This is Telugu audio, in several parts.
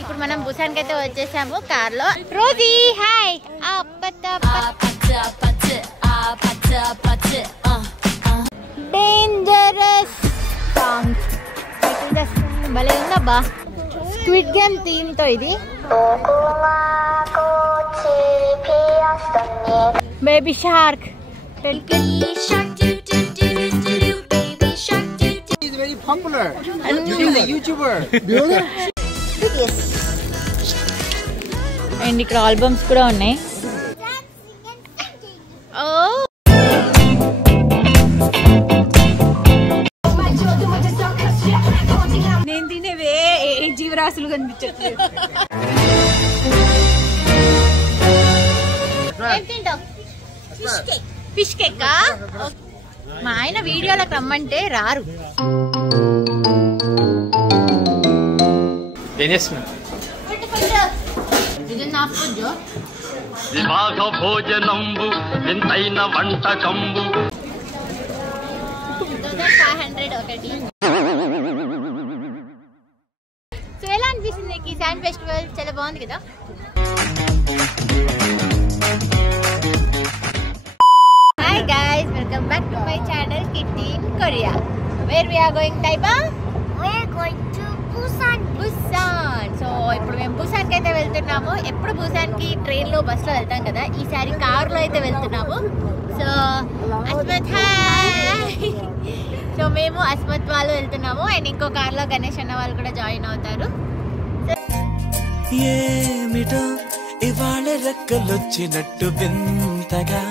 ఇప్పుడు మనం బుసాన్ కి అయితే వచ్చేసాము కార్ లో. Rosie hi. డేంజరస్ సాంగ్ భలే ఉందబ్బా. స్క్విడ్ గేమ్ థీమ్ తో ఇది. Baby shark. Very popular. He's a YouTuber. And ఇక్కడ ఆల్బమ్స్ కూడా ఉన్నాయి. నేను తినేవే ఏ జీవరాశులు కనిపించట్లేదు. Fish cake. మా ఆయన వీడియోలకు రమ్మంటే రారు. భోజనంబు వింతైన వంటకంబు 2500 ఒకటి. సో ఎలా అనిపిస్తుంది ఈ శాండ్ ఫెస్టివల్? చాలా బాగుంది కదా. Hi guys, welcome back to my channel Kitty in Korea. Where we are going టైబా? We are going to Busan. So ఇప్పుడు మేము బుసాన్ కి అయితే వెళ్తున్నాము. ఎప్పుడు బుసాన్ కి ట్రైన్ లో బస్ లో వెళ్తాం కదా, ఈసారి కార్ లో అయితే వెళ్తున్నాము. So అస్మత్ hi. సో మేము అస్మత్ వాళ్ళు వెళ్తున్నాము అండ్ ఇంకో కార్ లో గణేష్ అన్న వాళ్ళు కూడా జాయిన్ అవుతారు. ఏమిటో ఇవాళ రెక్కలొచ్చినట్టు వింతగా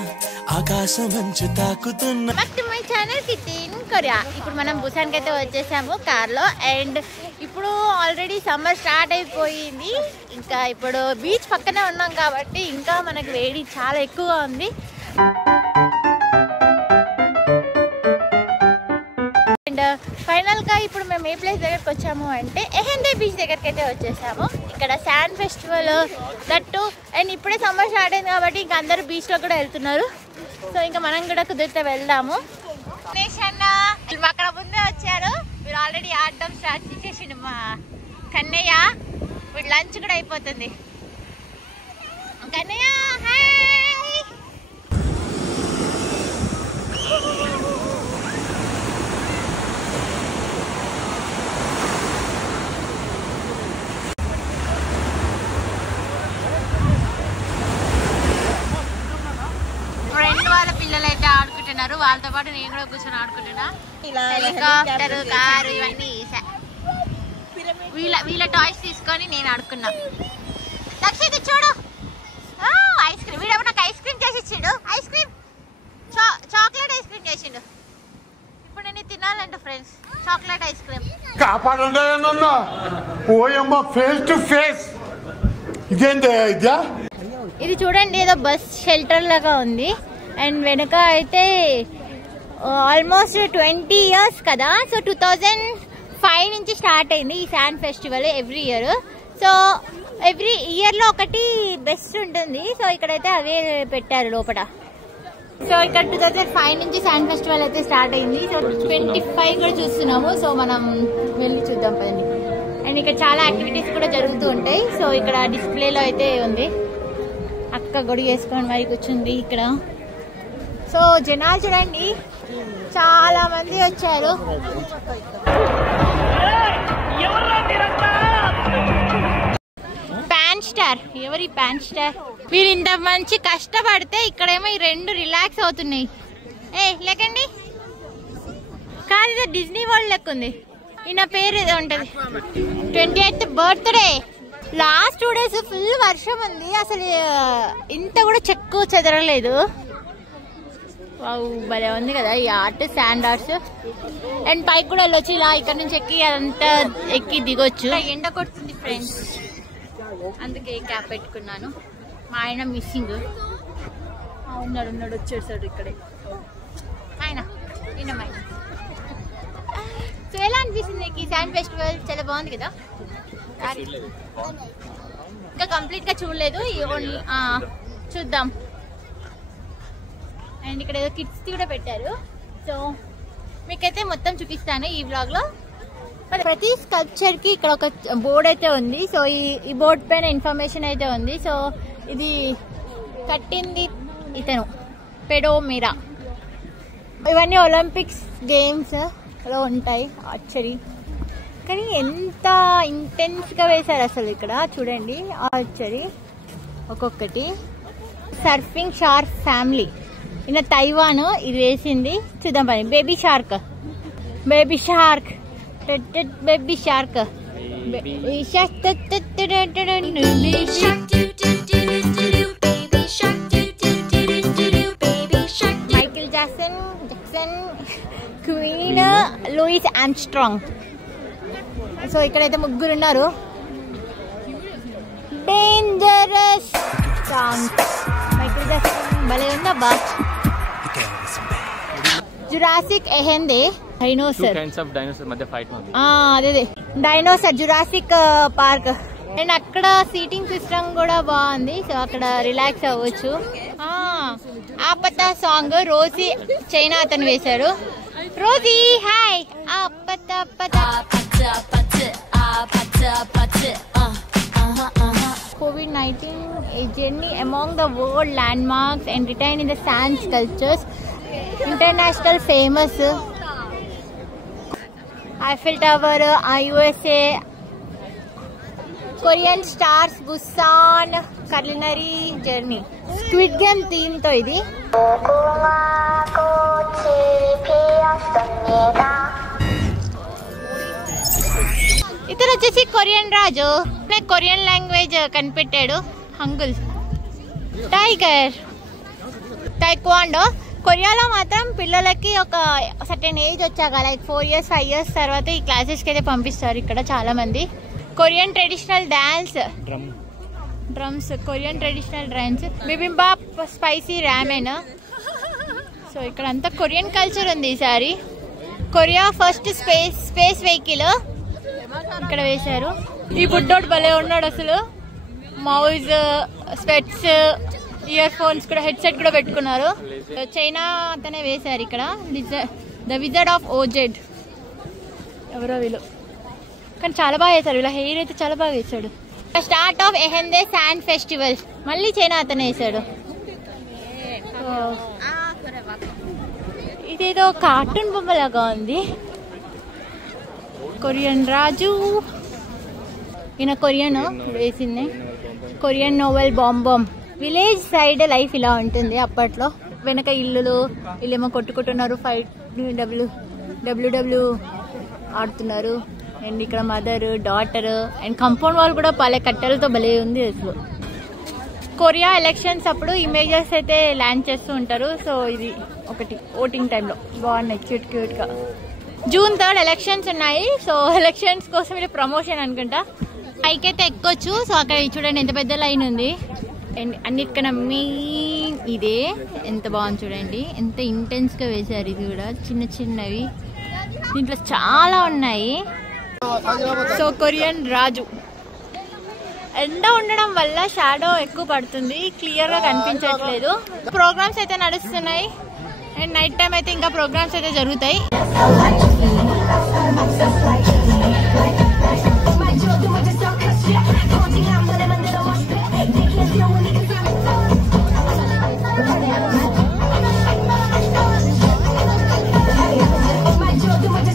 ఆకాశం మంచు తాకుతున్న my channel Kitty in Korea. ఇప్పుడు మనం బుసాన్ కి అయితే వచ్చేసాము కార్ లో. అండ్ ఇప్పుడు ఆల్రెడీ సమ్మర్ స్టార్ట్ అయిపోయింది. ఇంకా ఇప్పుడు బీచ్ పక్కనే ఉన్నాం కాబట్టి ఇంకా మనకు వేడి చాలా ఎక్కువగా ఉంది. అండ్ ఫైనల్ గా ఇప్పుడు మేము ఏ ప్లేస్ దగ్గరకు వచ్చాము అంటే ఎహెండే బీచ్ దగ్గరికి అయితే వచ్చేసాము. ఇక్కడ శాండ్ ఫెస్టివల్ దట్టు. అండ్ ఇప్పుడే సమ్మర్ స్టార్ట్ అయింది కాబట్టి ఇంకా అందరూ బీచ్ లో కూడా వెళ్తున్నారు. సో ఇంకా మనం కూడా కుదిరితే వెళ్దాము. అక్కడ ముందే వచ్చారు. మీరు ఆల్రెడీ ఆడడం స్టార్ట్ చేసేసిండు మా కన్నయ్య. ఇప్పుడు లంచ్ కూడా అయిపోతుంది. కన్నయ్య హాయ్. ఫ్రెండ్ వాళ్ళ పిల్లలు అయితే ఆడుకుంటున్నారు. వాళ్ళతో పాటు నేను కూడా కూర్చొని ఆడుకుంటున్నా. హెలికాప్టర్, కారు ఇవన్నీ వీళ్ళ టాయ్స్ తీసుకొని నేను ఆడుకున్నా. లక్ష్య చూడు ఐస్ క్రీమ్. వీడేమో నాకు ఐస్ క్రీమ్ చేసి ఇచ్చిండు. Ice cream chocolate ice cream చేసిండు. ఇప్పుడు నేను తినాలంట ఫ్రెండ్స్ చాక్లెట్ ఐస్ క్రీమ్. ఇది చూడండి ఏదో బస్ షెల్టర్ లాగా ఉంది. అండ్ వెనక అయితే ఆల్మోస్ట్ 20 years కదా. సో 2005 నుంచి స్టార్ట్ అయింది ఈ sand festival every year. So every year లో ఒకటి బెస్ట్ ఉంటుంది. సో ఇక్కడైతే అవే పెట్టారు లోపల. సో ఇక్కడ 2005 నుంచి శాండ్ ఫెస్టివల్ అయితే స్టార్ట్ అయింది. సో 25 కూడా చూస్తున్నాము. సో మనం వెళ్ళి చూద్దాం పదండి. అండ్ ఇక్కడ చాలా యాక్టివిటీస్ కూడా జరుగుతూ ఉంటాయి. సో ఇక్కడ డిస్ప్లేలో అయితే ఉంది. అక్క గొడుగు వేసుకొని మరి కూర్చుంది ఇక్కడ. సో జనాలు చూడండి చాలా మంది వచ్చారు. Pan star. ఎవరి ప్యాన్ స్టార్? వీళ్ళు ఇంత మంచి కష్టపడితే ఇక్కడేమో ఈ రెండు రిలాక్స్ అవుతున్నాయి. లేకండి కాదు, ఇది డిజ్నీ వరల్డ్ లెక్క ఉంది. ఈయన పేరు ఏదో ఉంటది. 28th birthday. Last 2 days full వర్షం ఉంది. అసలు ఇంత కూడా చెక్కు చెదరలేదు. భలే ఉంది కదా ఈ ఆర్ట్, శాండ్ ఆర్ట్స్. అండ్ పైకి కూడా వెళ్ళొచ్చు. ఇలా ఇక్కడ నుంచి ఎక్కి అదంతా ఎక్కి దిగొచ్చు. ఎండ కొడుతుంది ఫ్రెండ్స్, అందుకే క్యాప్ పెట్టుకున్నాను. మా ఆయన మిస్సింగ్ ఉన్నాడు వచ్చేసాడు ఇక్కడే ఆయన. సో ఎలా అనిపిస్తుంది ఈ శాండ్ ఫెస్టివల్? చాలా బాగుంది కదా. ఇంకా కంప్లీట్ గా చూడలేదు, చూద్దాం. అండ్ ఇక్కడ ఏదో కిడ్స్ కూడా పెట్టారు. సో మీకైతే మొత్తం చూపిస్తాను ఈ వ్లాగ్ లో. ప్రతి స్కల్ప్చర్ కి ఇక్కడ ఒక బోర్డ్ అయితే ఉంది. సో ఈ బోర్డ్ పైన ఇన్ఫర్మేషన్ అయితే ఉంది. సో ఇది కట్టింది ఇతను పెడో మీరా. ఇవన్నీ ఒలింపిక్స్ గేమ్స్ లో ఉంటాయి ఆర్చరీ. కానీ ఎంత ఇంటెన్స్ గా వేశారు అసలు ఇక్కడ చూడండి. ఆర్చరీ ఒక్కొక్కటి. Surfing shark family in Taiwan ఇది వేసింది. చూద్దాం పని. Baby shark baby shark baby shark Michael Jackson Queen Louis Armstrong. So ఇక్కడైతే ముగ్గురు ఉన్నారు. డేంజరస్ సాంగ్ మైకేల్ జాక్సన్ భలే ఉందబ్బా. జురాసిక్ ఎహెందే డైనోసర్ అదే డైనోసర్ జురాసిక్ పార్క్. అండ్ అక్కడ సీటింగ్ సిస్టమ్ కూడా బాగుంది. సో అక్కడ రిలాక్స్ అవ్వచ్చు. ఆపత సాంగ్ రోజీ చైనా అతను వేశారు. Rosie hi. ఆపత COVID-19 a journey among the world landmarks and retained in the sand sculptures. International famous Eiffel Tower, USA, Korean stars, Busan, culinary journey. Squid Game theme to idi. ఇతను వచ్చేసి కొరియన్ రాజు. కొరియన్ లాంగ్వేజ్ కనిపెట్టాడు. Hangul tiger taekwondo. కొరియాలో మాత్రం పిల్లలకి ఒక సర్టెన్ ఏజ్ వచ్చాక లైక్ 4 years 5 years తర్వాత ఈ క్లాసెస్కి అయితే పంపిస్తారు ఇక్కడ చాలా మంది. Korean traditional dance drums Korean traditional dance. Bibimbap spicy ramen. So ఇక్కడ అంతా కొరియన్ కల్చర్ ఉంది ఈసారి. కొరియా ఫస్ట్ స్పేస్ వెహికల్ ఇక్కడ వేశారు. ఈ బుడ్డోడు భలే ఉన్నాడు అసలు. మౌజ్ స్పెట్స్ ఇయర్ ఫోన్స్ కూడా హెడ్సెట్ కూడా పెట్టుకున్నారు. చైనా అతనే వేశారు ఇక్కడ. ద విజర్డ్ ఆఫ్ ఓజెడ్ ఎవరో వీళ్ళు. కానీ చాలా బాగా వేశారు. వీళ్ళ హెయిర్ అయితే చాలా బాగా వేశాడు. స్టార్ట్ ఆఫ్ ఎహెందే శాండ్ ఫెస్టివల్ మళ్ళీ చైనా అతనే వేశాడు. ఇదేదో కార్టూన్ బొమ్మ లాగా ఉంది. కొరియన్ రాజు ఈయన కొరియన్ వేసింది. కొరియన్ నోవెల్ బాంబామ్. విలేజ్ సైడ్ లైఫ్ ఇలా ఉంటుంది అప్పట్లో. వెనక ఇల్లులు వీళ్ళేమో కొట్టుకుంటున్నారు. ఫైట్ డబ్ల్యూ ఆడుతున్నారు. అండ్ ఇక్కడ mother daughter and compound wall కూడా పలే కట్టెలతో భలే ఉంది అసలు. కొరియా ఎలక్షన్స్ అప్పుడు ఇమేజెస్ అయితే ల్యాండ్ చేస్తూ ఉంటారు. సో ఇది ఒకటి ఓటింగ్ టైంలో బాగున్నాయి క్యూట్ గా. June 3rd ఎలక్షన్స్ ఉన్నాయి. సో ఎలక్షన్స్ కోసం ఇది ప్రమోషన్ అనుకుంటా. పైకైతే ఎక్కొచ్చు. సో అక్కడ చూడండి ఎంత పెద్ద లైన్ ఉంది. అండ్ అన్నిటికన్నా మెయిన్ ఇదే. ఎంత బాగుంది చూడండి. ఎంత ఇంటెన్స్ గా వేశారు. ఇది కూడా చిన్నవి దీంట్లో చాలా ఉన్నాయి. సో కొరియన్ రాజు. ఎండ ఉండడం వల్ల షాడో ఎక్కువ పడుతుంది. క్లియర్ గా కనిపించట్లేదు. ప్రోగ్రామ్స్ అయితే నడుస్తున్నాయి. అండ్ నైట్ టైం అయితే ఇంకా ప్రోగ్రామ్స్ అయితే జరుగుతాయి.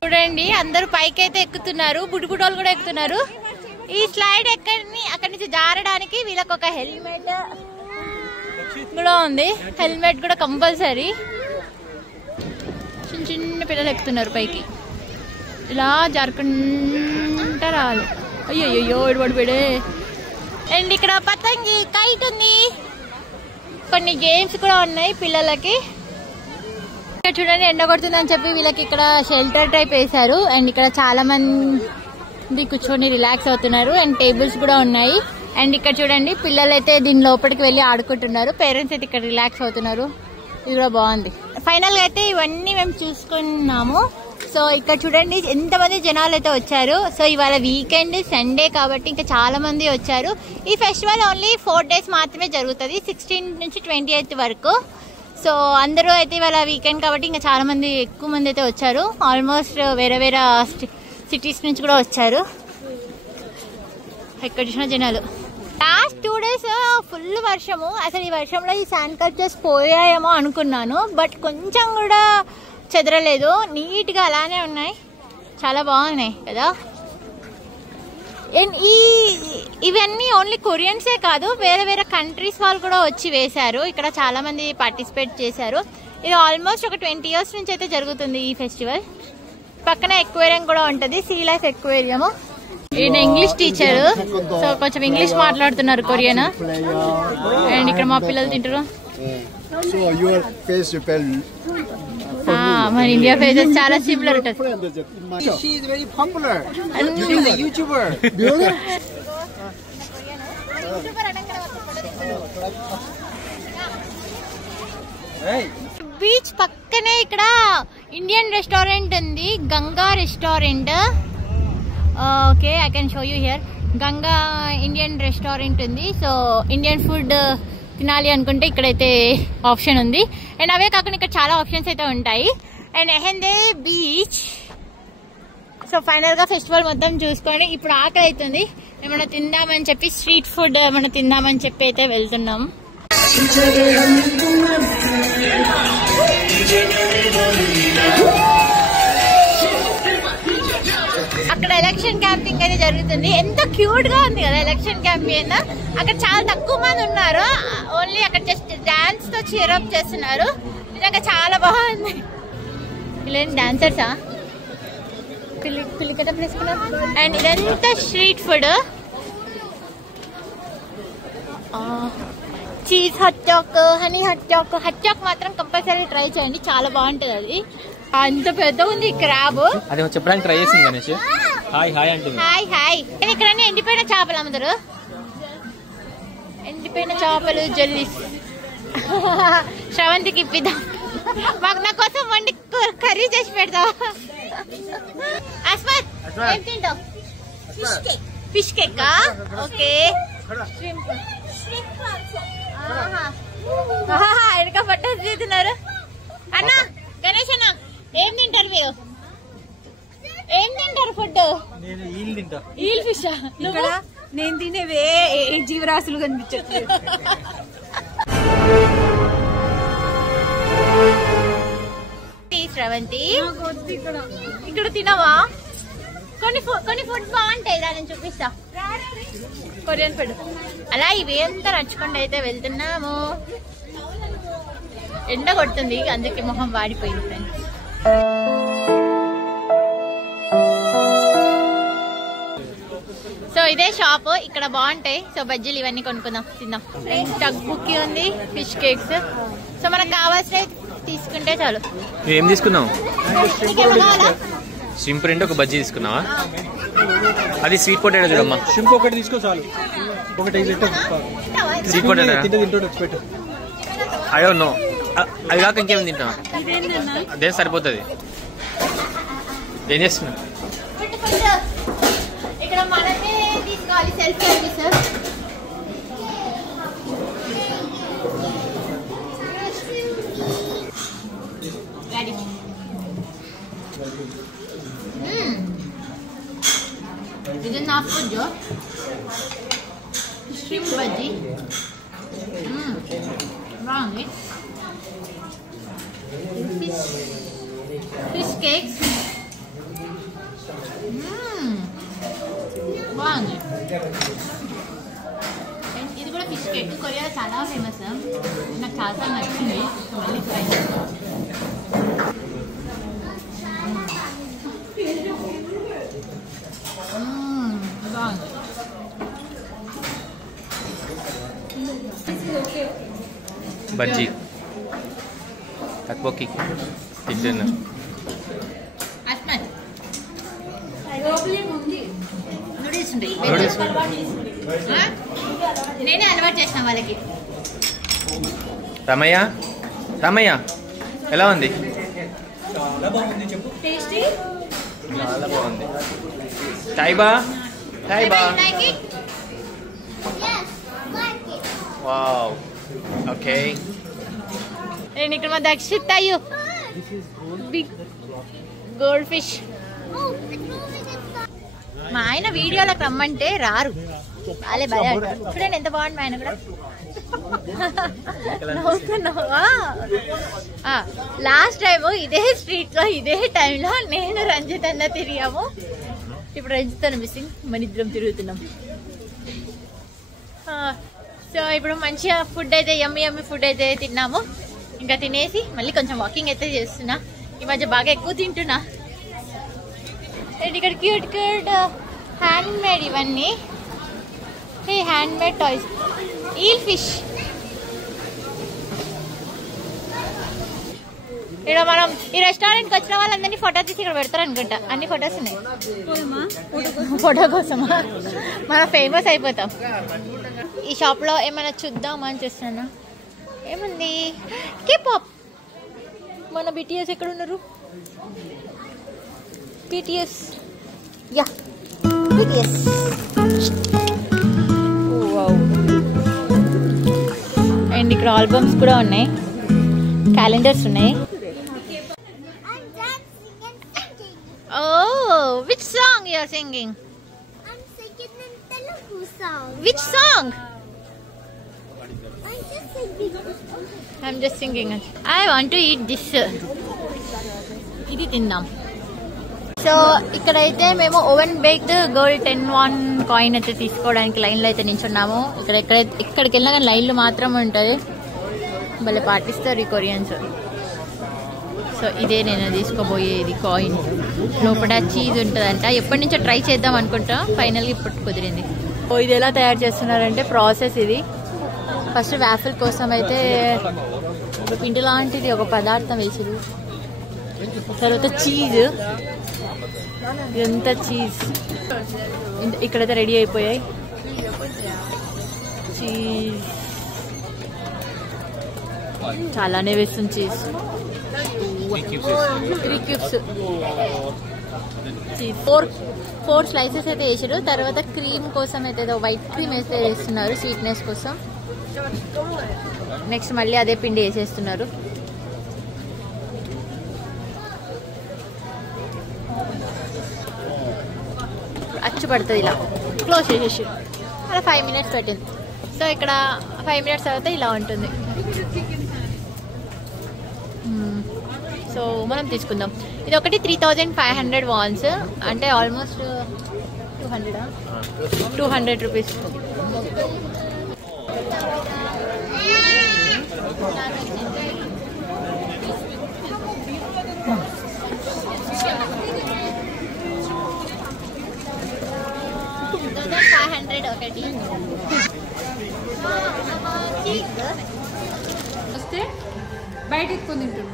చూడండి అందరూ పైకైతే ఎక్కుతున్నారు. బుడ్డుబుడ్డోళ్ళు కూడా ఎక్కుతున్నారు. ఈ స్లైడ్ అక్కడి నుంచి జారడానికి వీళ్ళకి ఒక హెల్మెట్ కూడా ఉంది. హెల్మెట్ కూడా కంపల్సరీ. చిన్న పిల్లలు ఎక్కుతున్నారు పైకి. ఇలా జారుకుంటా రావాలి. అయ్యో పడిపోయాడే. అండ్ ఇక్కడ పతంగి కైట్ ఉంది. కొన్ని గేమ్స్ కూడా ఉన్నాయి పిల్లలకి. ఇక్కడ చూడండి ఎండ కొడుతుందని చెప్పి వీళ్ళకి ఇక్కడ షెల్టర్ టైప్ వేశారు. అండ్ ఇక్కడ చాలా మంది కూర్చొని రిలాక్స్ అవుతున్నారు. అండ్ టేబుల్స్ కూడా ఉన్నాయి. అండ్ ఇక్కడ చూడండి పిల్లలు అయితే దీని లోపలికి వెళ్ళి ఆడుకుంటున్నారు. పేరెంట్స్ అయితే ఇక్కడ రిలాక్స్ అవుతున్నారు. ఇది కూడా బాగుంది. ఫైనల్ గా అయితే ఇవన్నీ మేము చూసుకున్నాము. సో ఇక్కడ చూడండి ఎంతమంది జనాలు అయితే వచ్చారు. సో ఇవాళ వీకెండ్ సండే కాబట్టి ఇంకా చాలా మంది వచ్చారు. ఈ ఫెస్టివల్ ఓన్లీ 4 days మాత్రమే జరుగుతుంది. 16 నుంచి 28 వరకు. సో అందరూ అయితే ఇవాళ వీకెండ్ కాబట్టి ఇంకా చాలా మంది ఎక్కువ మంది అయితే వచ్చారు. ఆల్మోస్ట్ వేరే సిటీస్ నుంచి కూడా వచ్చారు. ఎక్కడ చూసిన జనాలు. లాస్ట్ 2 days ఫుల్ వర్షము. అసలు ఈ వర్షంలో ఈ శాండ్ కల్చర్స్ పోయాయేమో అనుకున్నాను, బట్ కొంచెం కూడా చెదరలేదు, నీట్గా అలానే ఉన్నాయి. చాలా బాగున్నాయి కదా. ఇవన్నీ ఓన్లీ కొరియన్సే కాదు, వేరే వేరే కంట్రీస్ వాళ్ళు కూడా వచ్చి వేశారు. ఇక్కడ చాలా మంది పార్టిసిపేట్ చేశారు. ఇది ఆల్మోస్ట్ ఒక 20 years నుంచి అయితే జరుగుతుంది ఈ ఫెస్టివల్. పక్కన ఎక్వేరియం కూడా ఉంటుంది, సీ లైఫ్ ఎక్వేరియం. ఈయన ఇంగ్లీష్ టీచరు, సో కొంచెం ఇంగ్లీష్ మాట్లాడుతున్నారు కొరియన్. అండ్ ఇక్కడ మా పిల్లలు తింటారు. మన ఇండియా ఫేజెస్ చాలా సిమిలర్ ఉంటుంది. She is very popular. She is a YouTuber. Beach పక్కనే ఇక్కడ ఇండియన్ రెస్టారెంట్ ఉంది, Ganga restaurant. Okay, I can show you here. Ganga Indian restaurant ఉంది. సో ఇండియన్ ఫుడ్ తినాలి అనుకుంటే ఇక్కడైతే ఆప్షన్ ఉంది. అండ్ అవే కాకుండా ఇక్కడ చాలా ఆప్షన్స్ అయితే ఉంటాయి. అండ్ ఎహెందే బీచ్. సో ఫైనల్ గా ఫెస్టివల్ మొత్తం చూసుకొని ఇప్పుడు ఆకలి అవుతుంది, ఏమన్నా తిందామని చెప్పి స్ట్రీట్ ఫుడ్ ఏమన్నా తిందామని చెప్పి అయితే వెళ్తున్నాం. అక్కడ ఎలక్షన్ క్యాంపింగ్ అయితే జరుగుతుంది. ఎంత క్యూట్ గా ఉంది కదా ఎలక్షన్ క్యాంపింగ్. అక్కడ చాలా తక్కువ మంది ఉన్నారు, ఓన్లీ అక్కడ జస్ట్ డాన్స్ తో చీరప్ చేస్తున్నారు. నిజంగా చాలా బాగుంది. ఇలాంటి డాన్సర్సా పిల్లికట తీసుకున్నారు. అండ్ ఇదంతా street food. Cheese hot chalk, honey hot chalk. Hot chalk మాత్రం కంపల్సరీ ట్రై చేయండి, చాలా బాగుంటది. అది అంత పెద్ద ఉంది క్రాబ్. అది చెప్పడానికి ట్రై చేసింది గణేష్. హాయ్ హాయ్ అంటుంది. Hi hi. ఇక్కడ ఎండిపోయిన చేపలు అమ్ముతారు, ఎండిపోయిన చేపలు, జల్లీస్. శ్రవంతికి ఇప్పిద్దాం, మాకు నా కోసం వండి కర్రీ చేసి పెడతావా? అస్మత్ ఏం తింటావు? Fish cake. ఓకే, ఎడక పట్టాసి తింటున్నారు. అన్న గణేష్ అన్న ఏం తింటారు మీరు? ఏం తింటారు ఫుడ్? Eel fish. ఇక్కడ నేను తినేవే ఏ జీవరాశులు కనిపించట్లేదు. శ్రవంతి ఇక్కడ తినవా? కొన్ని ఫుడ్ బాగుంటాయి, దాన్ని చూపిస్తా. కొరియన్ ఫుడ్ అలా ఇవి అంతా నడుచుకుంటూ అయితే వెళ్తున్నాము. ఎండ కొడుతుంది, అందుకే మొహం వాడిపోయింది ఫ్రెండ్స్. సో ఇదే షాప్, ఇక్కడ బాగుంటాయి. సో బజ్జీలు ఇవన్నీ కొనుక్కుందాం, తిందాం. టగ్ బుక్కి ఉంది, ఫిష్ కేక్స్. సో మనకు కావాల్సినవి తీసుకుంటే చాలు. ఏం తీసుకున్నావు? నీకేమో కావాలా? షింప్ రెండు, ఒక బజ్జీ తీసుకున్నావా? అది స్వీట్ పొటాటో చూడమ్మా. షింప్ ఒకటి తీసుకో చాలు. ఒకటి స్వీట్ పొటాటో పెట్టు. అయ్యో నో, అది కాక ఇంకేం తింటావా? అదే సరిపోతుంది. ఏం చేస్తున్నావు? ఇక్కడ మనమే తీసుకోవాలి, సెల్ఫ్ సర్వీస్. ఇది నా ఫుడ్, షింప్ బజ్జీ. బాగుంది. ఫిష్ కేక్స్ బాగుంది. ఇది కూడా ఫిష్ కేక్, కొరియా చాలా ఫేమస్, నాకు చాలా నచ్చింది. మళ్ళీ ట్రై చేస్తాను. బాగుంది. బజ్జీ తక్కువకి తింటున్నా. నేనే అలవాటు చేసిన వాళ్ళకి. రమయ్య రమయ్య ఎలా ఉంది? చాలా బాగుంది. టైబా టైబా వావ్. ఓకే, నేను ఇక్కడ మా దక్షిత్ అయ్యో బిగ్ గోల్డ్ ఫిష్. మా ఆయన వీడియోలకు రమ్మంటే రారు, వాళ్ళే భయం. చూడండి ఎంత బాగుంది మా ఆయన కూడా. లాస్ట్ టైం ఇదే స్ట్రీట్ లో ఇదే టైంలో నేను రంజిత్ అన్న తిరిగాము. ఇప్పుడు రంజిత్ అన్న మిస్సింగ్, మన ఇద్దరం తిరుగుతున్నాం. సో ఇప్పుడు మంచిగా ఫుడ్ అయితే యమ్మీ ఫుడ్ అయితే తిన్నాము. ఇంకా తినేసి మళ్ళీ కొంచెం వాకింగ్ అయితే చేస్తున్నా. ఈ మధ్య బాగా ఎక్కువ తింటున్నా. అండ్ ఇక్కడ క్యూట్ హ్యాండ్ మేడ్ ఇవన్నీ handmade toys. Eel fish. ఇక్కడ మనం ఈ రెస్టారెంట్కి వచ్చిన వాళ్ళందరినీ ఫోటో తీసి ఇక్కడ పెడతారు అనుకుంటా. అన్ని ఫొటోస్ ఉన్నాయి. ఫోటో కోసమా? మనం ఫేమస్ అయిపోతాం. ఈ షాప్ లో ఏమైనా చూద్దామని చూస్తున్నా. ఏముంది? కేపాప్. మన BTS ఎక్కడ ఉన్నారు? BTS. Yeah BTS. అండ్ ఇక్కడ ఆల్బమ్స్ కూడా ఉన్నాయి, క్యాలెండర్స్ ఉన్నాయి. Oh, which song you are singing? I'm singing in Telugu song. Which song? I'm I'm just singing. just singing it. I want to eat this. ఇది తిందాం. సో ఇక్కడైతే మేము ఓవెన్ బేక్డ్ గోల్డ్ 10 కాయిన్ అయితే తీసుకోవడానికి లైన్లో అయితే నించున్నాము. ఇక్కడికి వెళ్ళినా కానీ లైన్లు మాత్రం ఉంటుంది. భలే పాటిస్తారు ఈ కొరియన్స్. సో ఇదే నేను తీసుకోబోయేది కాయిన్. లోపల చీజ్ ఉంటుందంట. ఎప్పటి నుంచో ట్రై చేద్దాం అనుకుంటా, ఫైనల్గా ఇప్పుడు కుదిరింది. సో ఇది ఎలా తయారు చేస్తున్నారంటే ప్రాసెస్ ఇది. ఫస్ట్ వ్యాఫిల్ కోసం అయితే పిండి లాంటిది ఒక పదార్థం వేసిరు. తర్వాత చీజ్, ఇదంతా చీజ్ ఇక్కడైతే రెడీ అయిపోయాయి. చీజ్ చాలానే వేస్తుంది. చీజ్ 3 క్యూబ్స్, 4 స్లైసెస్ అయితే వేసారు. తర్వాత క్రీమ్ కోసం అయితే వైట్ క్రీమ్ అయితే వేస్తున్నారు స్వీట్నెస్ కోసం. నెక్స్ట్ మళ్ళీ అదే పిండి వేసేస్తున్నారు. అచ్చు పడుతుంది. ఇలా క్లోజ్ చేసేసి అలా 5 మినిట్స్ పెట్టింది. సో ఇక్కడ 5 మినిట్స్ తర్వాత ఇలా ఉంటుంది. సో మనం తీసుకుందాం. ఇది ఒకటి 3500 వాన్స్, అంటే ఆల్మోస్ట్ 200 రూపీస్. ఒకటి వస్తే బయట ఎక్కువ తింటుంది.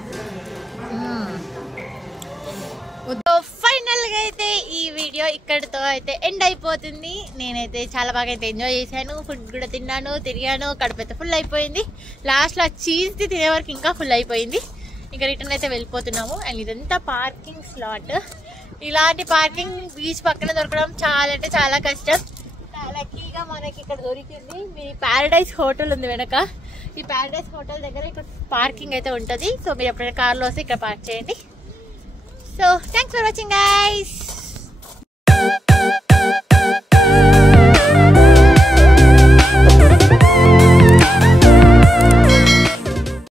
ఫైనల్ గా అయితే ఈ వీడియో ఇక్కడితో అయితే ఎండ్ అయిపోతుంది. నేనైతే చాలా బాగా అయితే ఎంజాయ్ చేశాను. ఫుడ్ కూడా తిన్నాను, తిరిగాను. కడుపు అయితే ఫుల్ అయిపోయింది. లాస్ట్ లో చీజ్ ది తినే వరకు ఇంకా ఫుల్ అయిపోయింది. ఇంకా రిటర్న్ అయితే వెళ్ళిపోతున్నాము. అండ్ ఇదంతా పార్కింగ్ స్లాట్. ఇలాంటి పార్కింగ్ బీచ్ పక్కన దొరకడం చాలా అంటే చాలా కష్టం. లక్కీగా మనకి ఇక్కడ దొరికింది. మీ ప్యారడైజ్ హోటల్ ఉంది వెనక. ఈ ప్యారడైజ్ హోటల్ దగ్గర ఇక్కడ పార్కింగ్ అయితే ఉంటుంది. సో మీరు ఎప్పుడైనా కార్లో వస్తే ఇక్కడ పార్క్ చేయండి. So thanks for watching guys.